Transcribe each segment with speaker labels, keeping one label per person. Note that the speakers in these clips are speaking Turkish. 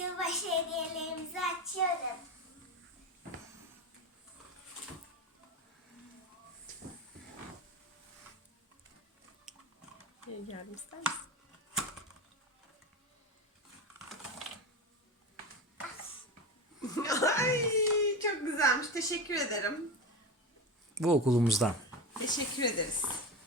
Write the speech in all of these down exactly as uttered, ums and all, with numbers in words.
Speaker 1: yılbaşı hediyelerimizi açıyorum.
Speaker 2: Yardım ister misin? Ay, çok güzelmiş. Teşekkür ederim.
Speaker 3: Bu okulumuzdan.
Speaker 2: Teşekkür ederiz.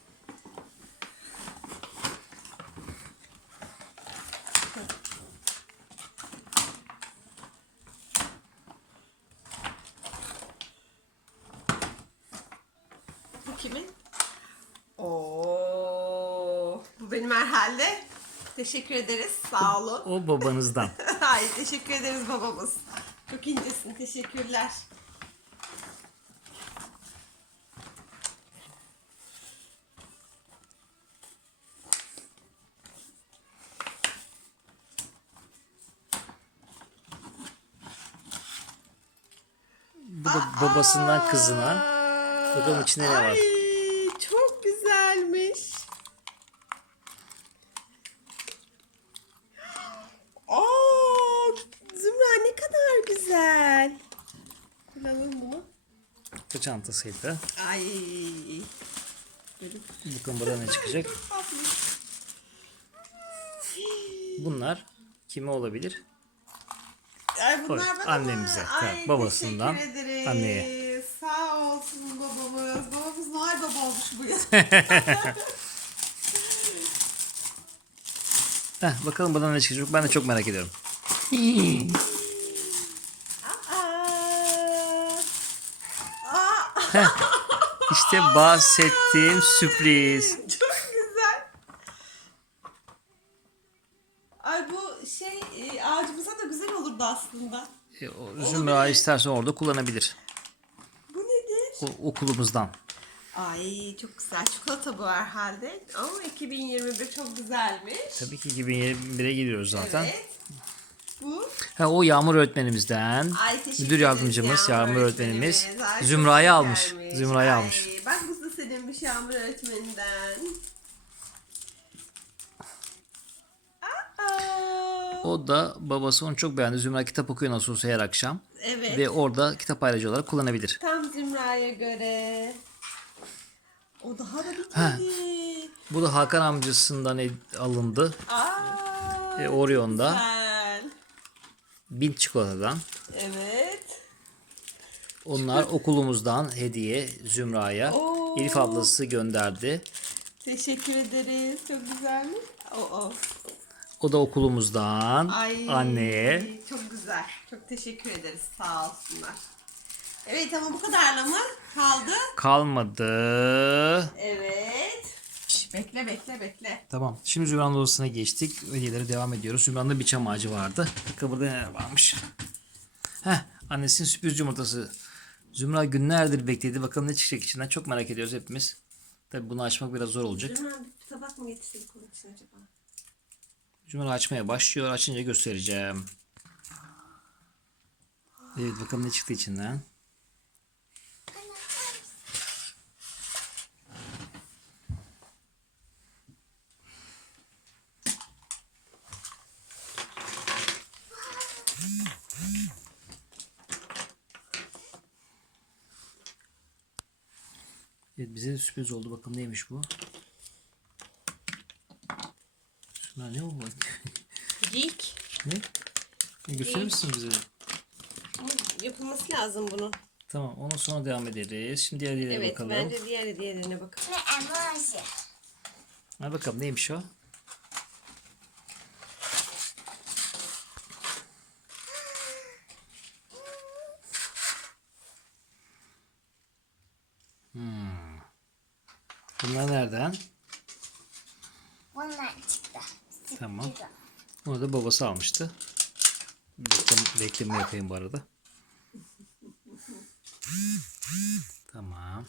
Speaker 2: Bu kimin? Oo, bu benim herhalde. Teşekkür ederiz. Sağ olun.
Speaker 3: O babanızdan.
Speaker 2: Hayır, teşekkür ederiz babamız. Çok incesin. Teşekkürler.
Speaker 3: Bu da babasından kızına. Bakalım içinde ne var?
Speaker 2: Ay, çok güzelmiş. Aa, Zümra ne kadar güzel. Kullanalım bunu.
Speaker 3: Bu çantasıydı.
Speaker 2: Ay. Böyle
Speaker 3: Bakın burada ne çıkacak.
Speaker 2: tatlı.
Speaker 3: Bunlar kime olabilir?
Speaker 2: Ay bunlar
Speaker 3: Evet,
Speaker 2: bana
Speaker 3: annemize,
Speaker 2: mı?
Speaker 3: tabii,
Speaker 2: Ay,
Speaker 3: babasından
Speaker 2: teşekkür ederiz.
Speaker 3: anneye.
Speaker 2: Sağ olsun babamız. Babamız Noel Baba olmuş bu yıl.
Speaker 3: Heh, bakalım buradan ne çıkacak. Ben de çok merak ediyorum.
Speaker 2: Aa. Aa.
Speaker 3: İşte bahsettiğim sürpriz.
Speaker 2: Çok güzel. Ay bu şey e, ağacımıza da güzel olurdu aslında.
Speaker 3: E, o Zümra istersen orada kullanabilir.
Speaker 2: Bu nedir?
Speaker 3: O, okulumuzdan.
Speaker 2: Ay çok güzel. Çikolata bu herhalde. Ama iki bin yirmi bir çok güzelmiş.
Speaker 3: Tabii ki iki bin yirmi bire gidiyoruz zaten.
Speaker 2: Evet. Bu.
Speaker 3: Ha, o Yağmur öğretmenimizden.
Speaker 2: Ay teşekkür
Speaker 3: Müdür
Speaker 2: ederiz
Speaker 3: yardımcımız, Yağmur
Speaker 2: öğretmenimiz.
Speaker 3: öğretmenimiz.
Speaker 2: Ay, çok
Speaker 3: Zümra'yı almış.
Speaker 2: güzelmiş.
Speaker 3: Zümra'yı
Speaker 2: Ay,
Speaker 3: almış.
Speaker 2: Bak bu da seninmiş Yağmur öğretmeninden. Aa.
Speaker 3: O da babası onu çok beğendi. Zümra kitap okuyor nasıl olsa her akşam.
Speaker 2: Evet.
Speaker 3: Ve orada kitap ayrıcı olarak kullanabilir.
Speaker 2: Tam Zümra'ya göre. O daha da
Speaker 3: Ha.
Speaker 2: bitmedi.
Speaker 3: Bu da Hakan amcasından ed- alındı.
Speaker 2: Aa.
Speaker 3: E, Orion'da.
Speaker 2: Güzel.
Speaker 3: Bint çikolatadan.
Speaker 2: Evet.
Speaker 3: Onlar okulumuzdan hediye Zümra'ya.
Speaker 2: Oo.
Speaker 3: Elif ablası gönderdi.
Speaker 2: Teşekkür ederiz. Çok güzelmiş. Oo.
Speaker 3: O da okulumuzdan
Speaker 2: Ay.
Speaker 3: anneye.
Speaker 2: Çok güzel. Çok teşekkür ederiz. Sağ olsunlar. Evet ama bu kadarla mı kaldı?
Speaker 3: Kalmadı.
Speaker 2: Evet. Şş, bekle bekle bekle.
Speaker 3: Tamam. Şimdi Zümra'nın odasına geçtik. Hediyelere devam ediyoruz. Zümra'nın bir çam ağacı vardı. Bakın burada neler varmış. Heh, annesinin sürpriz yumurtası. Zümra günlerdir bekledi. Bakalım ne çıkacak içinden. Çok merak ediyoruz hepimiz. Tabii bunu açmak biraz zor olacak.
Speaker 2: Zümra bir tabak mı getirsek onun için acaba?
Speaker 3: Zümra açmaya başlıyor. Açınca göstereceğim. Evet bakalım ne çıktı içinden. Evet bize de sürpriz oldu. Bakalım neymiş bu. Şuna ne oldu?
Speaker 2: Geek.
Speaker 3: Ne? Ne gösterir misin bize?
Speaker 2: Ama yapılması lazım bunun.
Speaker 3: Tamam ona sonra devam ederiz. Şimdi diğer hediyelere
Speaker 2: Evet
Speaker 3: bakalım.
Speaker 2: bence diğer hediyelerine bakalım.
Speaker 1: Ve emoji.
Speaker 3: Hadi bakalım neymiş o? Hmm. Bunlar nereden?
Speaker 1: Bunlar çıktı.
Speaker 3: Tamam.
Speaker 1: Sürpriz o.
Speaker 3: Bunu da babası almıştı. Bekleme, bekleme yapayım bu arada. Tamam.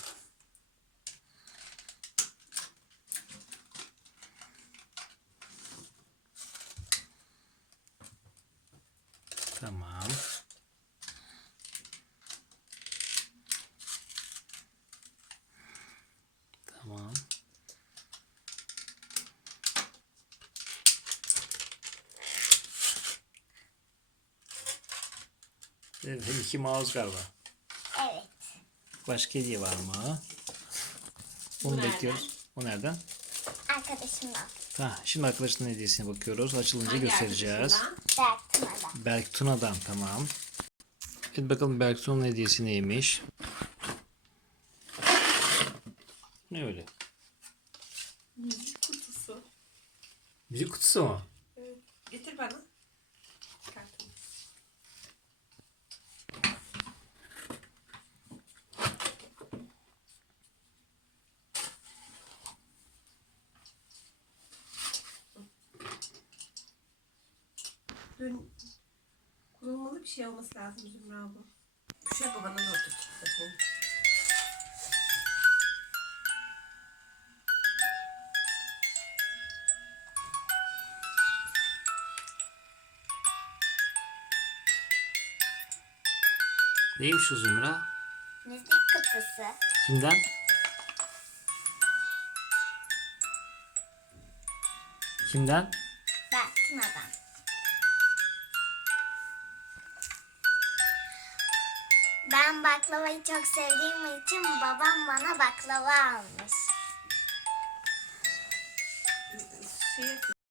Speaker 3: Tamam. Tamam. Evet, Mickey Mouse galiba.
Speaker 1: Evet.
Speaker 3: Başka hediye var mı? Onu
Speaker 2: nereden?
Speaker 3: bekliyoruz. O nereden?
Speaker 1: Arkadaşımdan.
Speaker 3: Ha, şimdi arkadaşların hediyesine bakıyoruz. Açılınca
Speaker 2: Hangi
Speaker 3: göstereceğiz.
Speaker 2: arkadaşından?
Speaker 1: Berkmadan.
Speaker 3: Berk Tuna'dan, tamam. Evet, bakalım Berk Tuna'nın hediyesi neymiş? Ne öyle?
Speaker 2: Müzik kutusu.
Speaker 3: Müzik kutusu mu?
Speaker 2: Evet. Getir bana. Kartını. Dön. Kurulmalı bir şey olması lazım Zümra bu. Şuraya babana da otur. Bakayım.
Speaker 3: Neymiş o Zümra?
Speaker 1: Müzik kutusu.
Speaker 3: Kimden? Kimden?
Speaker 1: Berkmadan. Ben baklavayı çok sevdiğim için babam bana baklava almış.